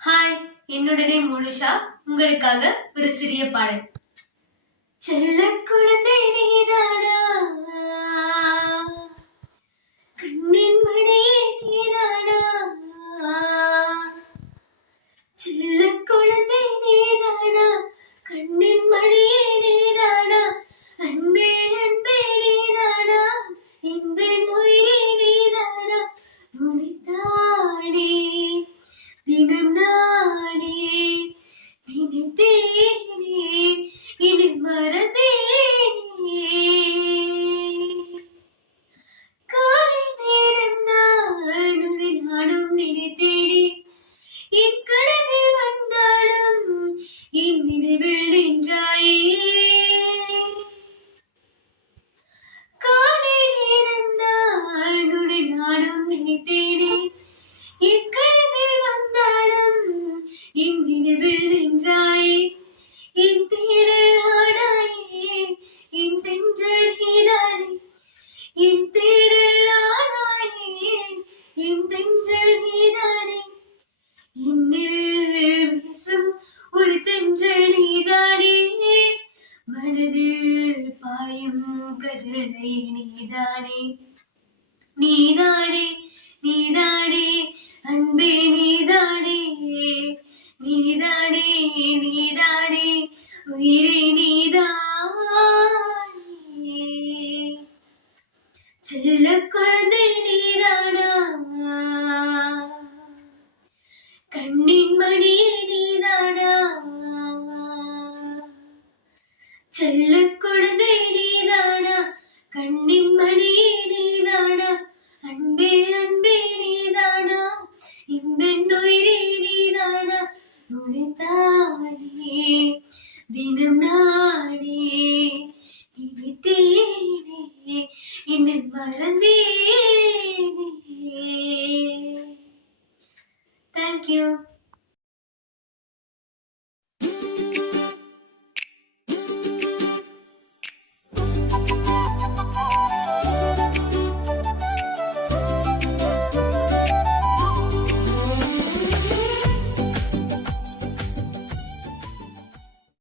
Hi, என்னுடனே முழுஷா உங்களுக்காக ஒரு சிறிய பாடல். செல்ல குழந்தை நீதானா, கண்ணின் மணியே நீதானா, செல்ல குழந்தை நீதானா, கண்ணின் மணியே நீதானா, அன்பே அன்பே நீதானா, இந்த உயிரே நீதானா, உனிதானே தினம் நானே நினைத்தேனே இனி மறந்தேனே. காலை நேரம் நான் உன்னை நானும் நினைத்தேனே, என் கனவில் வந்தாலும் என் நினைவில் நின்றாயே. காலை நேரம் நான் உன்னை நானும் நினைத்தேனே, என் கனவில் வந்தாலும் என் நினைவில் நின்றாயே. என் தேடல் ஆனாயே, என் தென்றல் நீதானே, என் தேடல் ஆனாயே, என் தென்றல் நீதானே, என்னில் வீசும் ஒரு தென்றல் நீதானே, மனதில் பாயும் கடலை நீதானே, நீதானே நீதானே அன்பே நீதானே, நீதானே நீதானே உயிரே நீதானே. செல்ல குழந்தை நீதானா, கண்ணின் மணியே நீதானா, செல்ல குழந்தை நீதானா, கண்ணின் மணியே நீதானா, அன்பே அன்பே நீதானா, இந்த உயிரே நீதானா, உனிதானே தினம் நானே நினைத்தேனே என்னை மறந்தே.